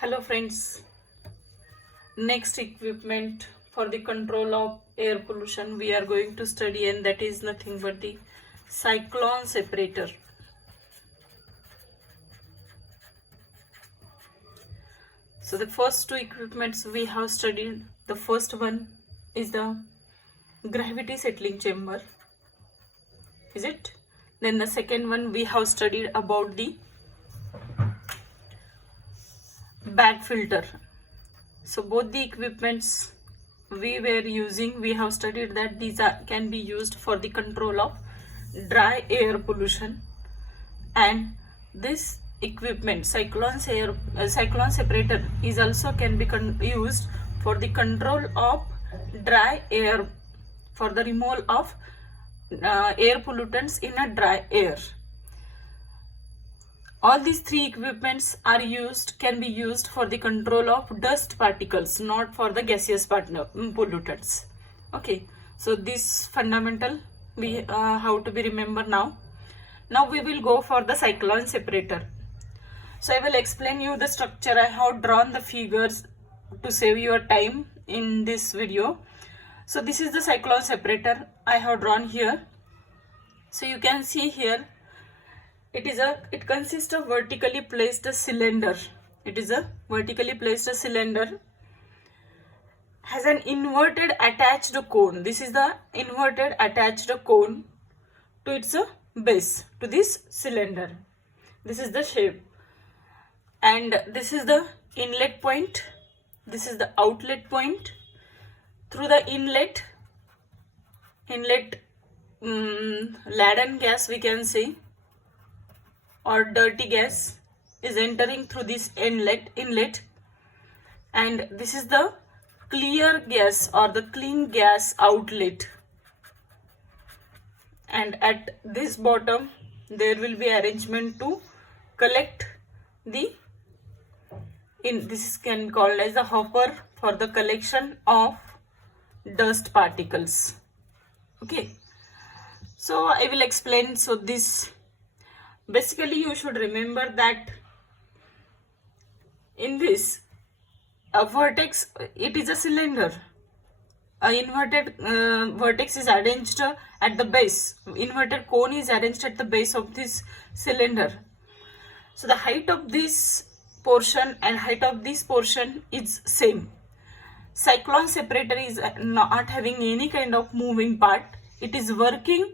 Hello friends, next equipment for the control of air pollution we are going to study, and that is nothing but the cyclone separator. So the first two equipments we have studied, the first one is the gravity settling chamber, is it? Then the second one we have studied about the bag filter. So both the equipments we were using, we have studied that these can be used for the control of dry air pollution, and this equipment cyclone separator is also can be used for the control of dry air, for the removal of air pollutants in a dry air. All these three equipments can be used for the control of dust particles, not for the gaseous pollutants. Okay, so this fundamental we how to be remember now. Now we will go for the cyclone separator. So I will explain you the structure. I have drawn the figures to save your time in this video. So this is the cyclone separator I have drawn here. So you can see here, it consists of vertically placed cylinder. It is a vertically placed cylinder, has an inverted attached cone. This is the inverted attached cone to its base, to this cylinder. This is the shape, and this is the inlet point, this is the outlet point. Through the inlet laden gas, we can say, or dirty gas is entering through this inlet, and this is the clear gas or the clean gas outlet. And at this bottom there will be arrangement to collect the this can be called as a hopper for the collection of dust particles. Okay, so I will explain. So this, basically you should remember that in this a vertex, it is a cylinder. A inverted vertex is arranged at the base. Inverted cone is arranged at the base of this cylinder. So the height of this portion and height of this portion is same. Cyclone separator is not having any kind of moving part. It is working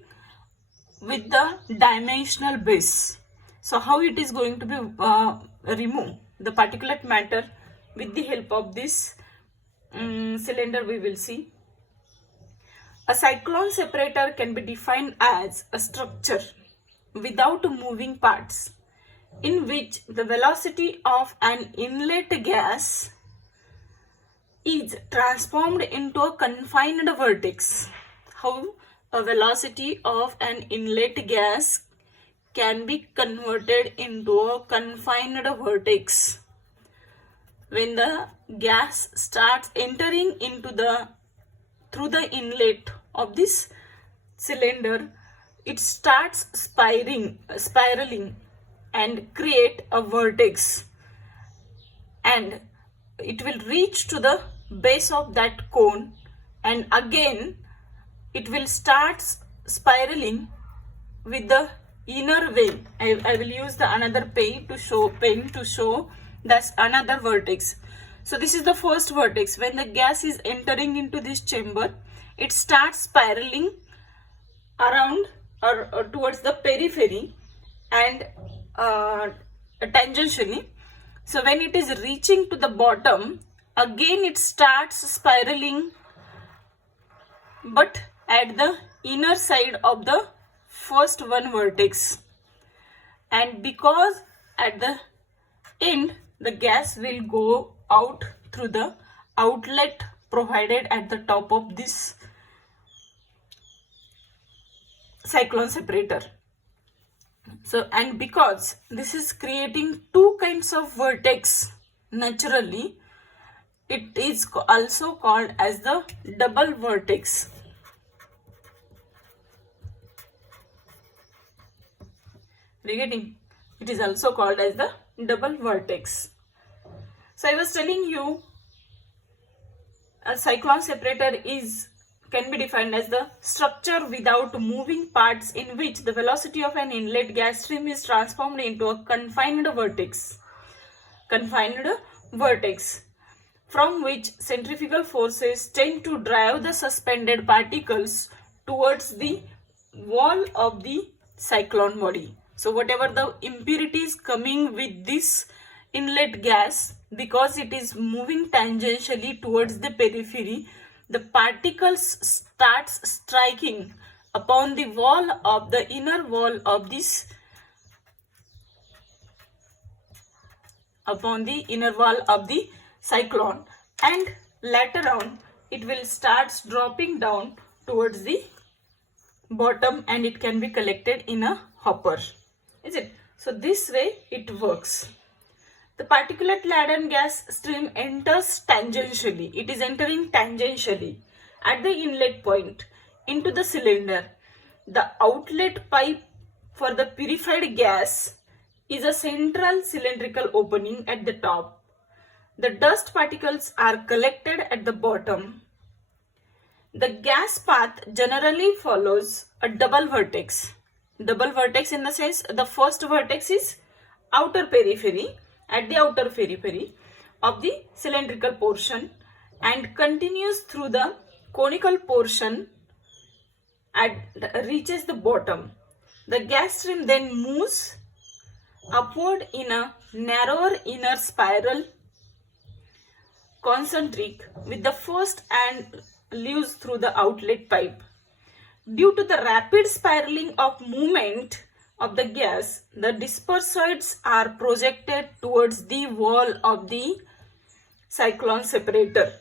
with the dimensional base. So how it is going to be remove the particulate matter with the help of this cylinder, we will see. A cyclone separator can be defined as a structure without moving parts, in which the velocity of an inlet gas is transformed into a confined vertex. How a velocity of an inlet gas can be converted into a confined vertex. When the gas starts entering into through the inlet of this cylinder, it starts spiraling and create a vertex, and it will reach to the base of that cone, and again it will start spiraling with the inner vein. I will use the another pen to show that's another vertex. So this is the first vertex. When the gas is entering into this chamber, it starts spiraling around or towards the periphery and tangentially. So when it is reaching to the bottom, again it starts spiraling, but at the inner side of the first one vertex. And because at the end the gas will go out through the outlet provided at the top of this cyclone separator. So, and because this is creating two kinds of vertex naturally, it is also called as the double vertex. It is also called as the double vertex. So I was telling you a cyclone separator can be defined as the structure without moving parts in which the velocity of an inlet gas stream is transformed into a confined vertex from which centrifugal forces tend to drive the suspended particles towards the wall of the cyclone body. So whatever the impurities coming with this inlet gas, because it is moving tangentially towards the periphery, the particles starts striking upon the inner wall of this cyclone, and later on it will starts dropping down towards the bottom and it can be collected in a hopper. Is it? So this way it works. The particulate laden gas stream enters tangentially. It is entering tangentially at the inlet point into the cylinder. The outlet pipe for the purified gas is a central cylindrical opening at the top. The dust particles are collected at the bottom. The gas path generally follows a double vertex. Double vertex in the sense the first vertex is outer periphery, at the outer periphery of the cylindrical portion, and continues through the conical portion and reaches the bottom. The gas stream then moves upward in a narrower inner spiral concentric with the first and leaves through the outlet pipe. Due to the rapid spiraling of movement of the gas, the dispersoids are projected towards the wall of the cyclone separator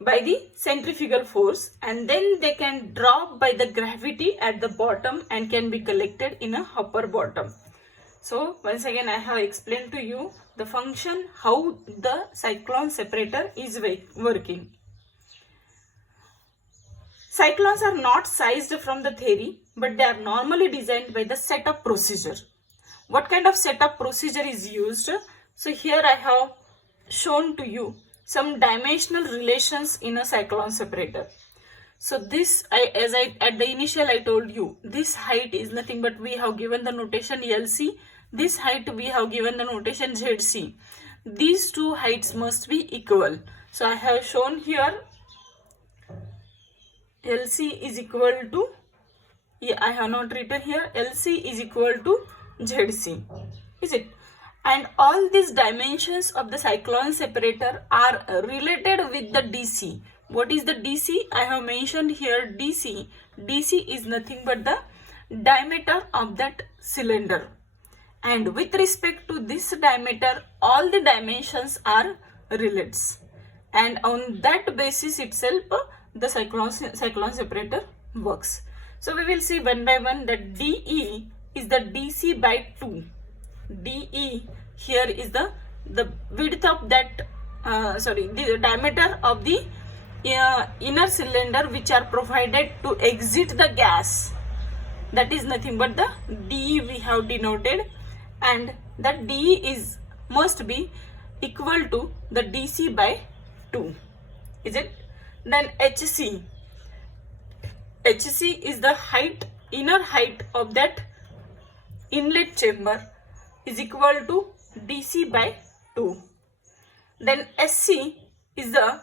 by the centrifugal force, and then they can drop by the gravity at the bottom and can be collected in a hopper bottom. So once again I have explained to you the function, how the cyclone separator is working. Cyclones are not sized from the theory, but they are normally designed by the setup procedure. What kind of setup procedure is used? So here I have shown to you some dimensional relations in a cyclone separator. So this, at the initial I told you, this height is nothing but we have given the notation LC. This height we have given the notation ZC. These two heights must be equal. So I have shown here LC is equal to, I have not written here, LC is equal to ZC. Is it? And all these dimensions of the cyclone separator are related with the DC. What is the DC? I have mentioned here DC. DC is nothing but the diameter of that cylinder. And with respect to this diameter, all the dimensions are relates. And on that basis itself, the cyclone separator works. So we will see one by one that DE is the DC by 2. DE here is the width of that, the diameter of the inner cylinder which are provided to exit the gas. That is nothing but the DE we have denoted, and that DE must be equal to the DC by 2. Is it? Then HC. HC is the inner height of that inlet chamber is equal to DC by 2. Then SC is the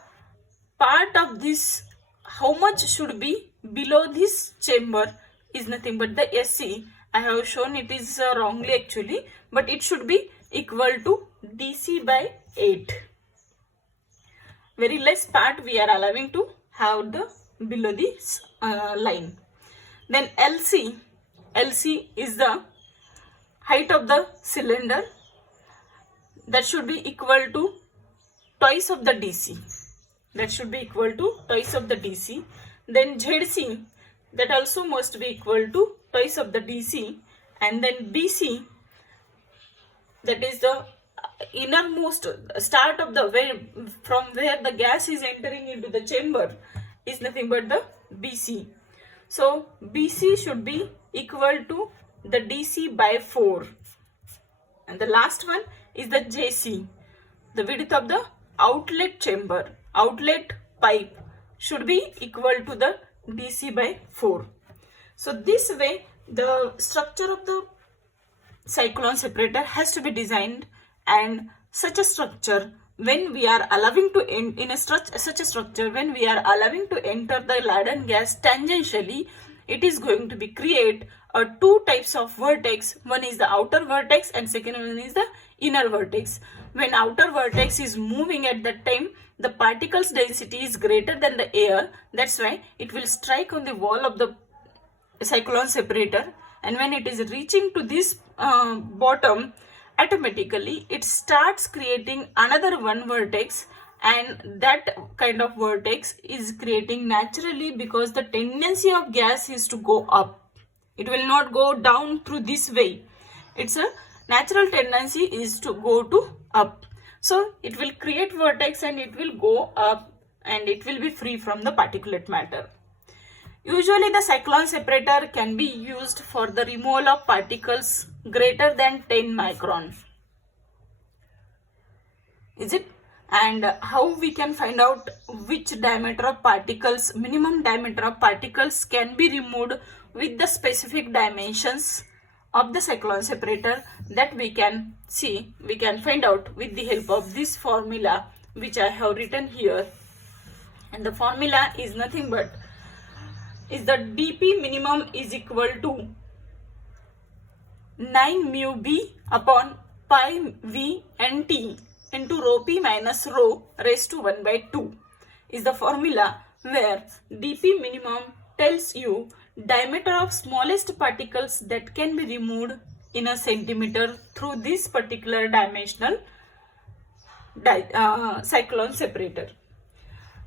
part of this, how much should be below this chamber is nothing but the SC. I have shown it is wrongly actually, but it should be equal to DC by 8. Very less part we are allowing to have the below this line. Then LC is the height of the cylinder, that should be equal to twice of the DC. That should be equal to twice of the DC. Then ZC, that also must be equal to twice of the DC. And then BC, that is the innermost start of the way from where the gas is entering into the chamber is nothing but the BC. So BC should be equal to the DC by 4. And the last one is the JC. the width of the outlet chamber, outlet pipe should be equal to the DC by 4. So this way the structure of the cyclone separator has to be designed, and such a structure when we are allowing to such a structure when we are allowing to enter the laden gas tangentially, it is going to be create two types of vertex. One is the outer vertex and second one is the inner vertex. When outer vertex is moving at that time, the particles density is greater than the air. That's why it will strike on the wall of the cyclone separator, and when it is reaching to this bottom, automatically it starts creating another one vertex, and that kind of vertex is creating naturally because the tendency of gas is to go up. It will not go down through this way. It's a natural tendency is to go to up. So it will create vertex and it will go up and it will be free from the particulate matter. Usually the cyclone separator can be used for the removal of particles greater than 10 micron. Is it? And how we can find out which diameter of particles, minimum diameter of particles can be removed with the specific dimensions of the cyclone separator, that we can see, we can find out with the help of this formula which I have written here. And the formula is nothing but is the dP minimum is equal to 9 mu b upon pi v n t into rho p minus rho raised to 1 by 2 is the formula, where dP minimum tells you diameter of smallest particles that can be removed in a centimeter through this particular dimensional cyclone separator.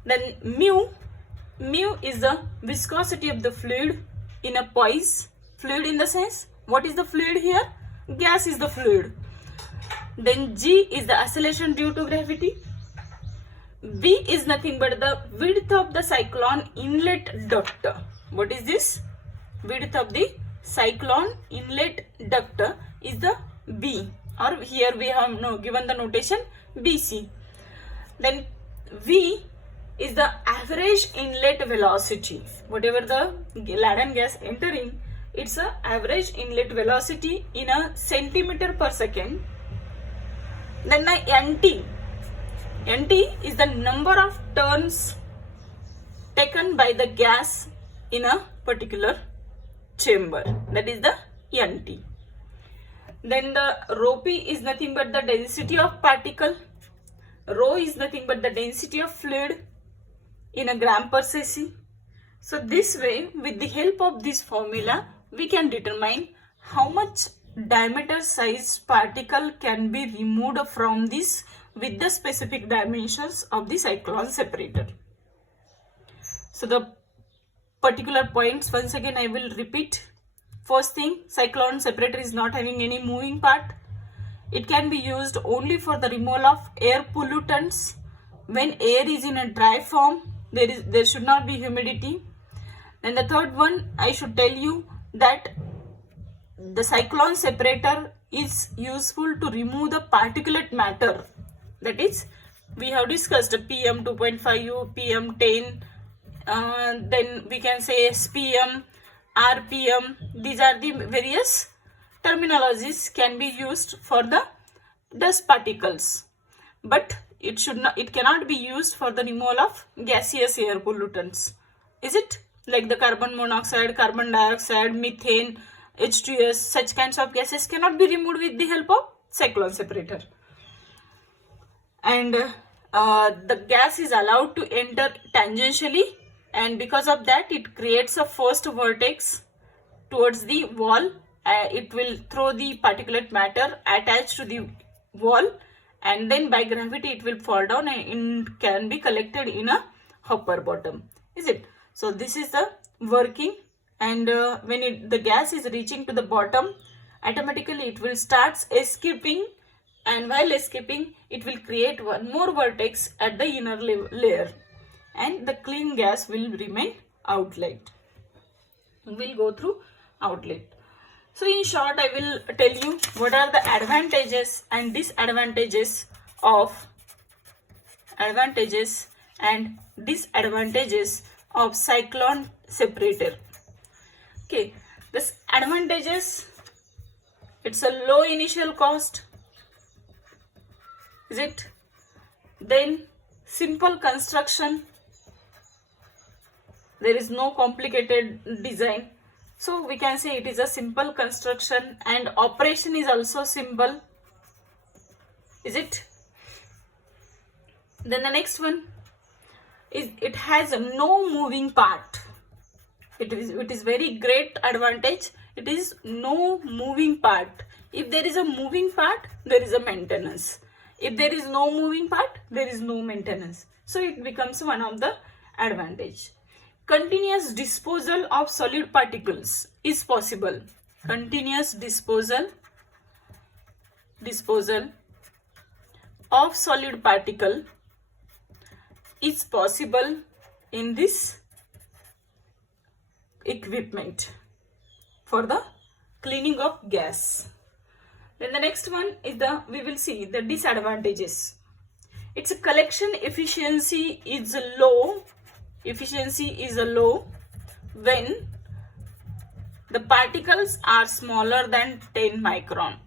Then mu is the viscosity of the fluid in a poise. Fluid in the sense, what is the fluid here? Gas is the fluid. Then G is the acceleration due to gravity. V is nothing but the width of the cyclone inlet duct. What is this? Width of the cyclone inlet duct is the B, or here we have given the notation BC. Then V is the average inlet velocity. Whatever the laden gas entering, it's a average inlet velocity in a centimeter per second. Then the NT is the number of turns taken by the gas in a particular chamber, that is the NT. Then the rho p is nothing but the density of particle. Rho is nothing but the density of fluid in a gram per cc. So this way, with the help of this formula, we can determine how much diameter size particle can be removed from this with the specific dimensions of the cyclone separator. So the particular points once again I will repeat. First thing, cyclone separator is not having any moving part. It can be used only for the removal of air pollutants. When air is in a dry form, there should not be humidity. And the third one, I should tell you that the cyclone separator is useful to remove the particulate matter. That is, we have discussed PM 2.5U, PM 10, then we can say SPM, RPM. These are the various terminologies can be used for the dust particles, but it cannot be used for the removal of gaseous air pollutants. Is it? Like the carbon monoxide, carbon dioxide, methane, H2S, such kinds of gases cannot be removed with the help of cyclone separator. And the gas is allowed to enter tangentially, and because of that it creates a first vertex towards the wall. It will throw the particulate matter attached to the wall, and then by gravity it will fall down and it can be collected in a hopper bottom. Is it? So this is the working, and when the gas is reaching to the bottom, automatically it will start escaping, and while escaping it will create one more vertex at the inner layer, and the clean gas will remain outlet. We'll go through outlet. So in short, I will tell you what are the advantages and disadvantages of advantages and disadvantages of cyclone separator. Okay, this advantages, it's a low initial cost, is it? Then simple construction, there is no complicated design, so we can say it is a simple construction, and operation is also simple, is it? Then the next one is it has no moving part. It is very great advantage. It is no moving part. If there is a moving part, there is a maintenance. If there is no moving part, there is no maintenance. So it becomes one of the advantage. Continuous disposal of solid particles is possible. Continuous disposal of solid particle is possible in this equipment for the cleaning of gas. Then the next one is we will see the disadvantages. Its collection efficiency is low. When the particles are smaller than 10 micron.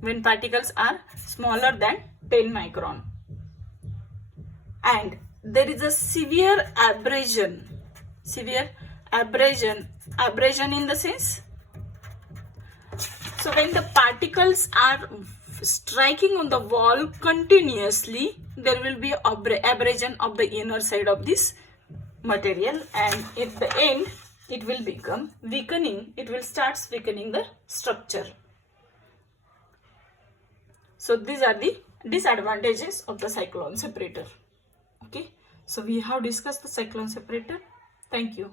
When particles are smaller than 10 micron. And there is a severe abrasion in the sense, so when the particles are striking on the wall continuously, there will be abrasion of the inner side of this material, and at the end it will become weakening, it will start weakening the structure. So these are the disadvantages of the cyclone separator. Okay, so we have discussed the cyclone separator. Thank you.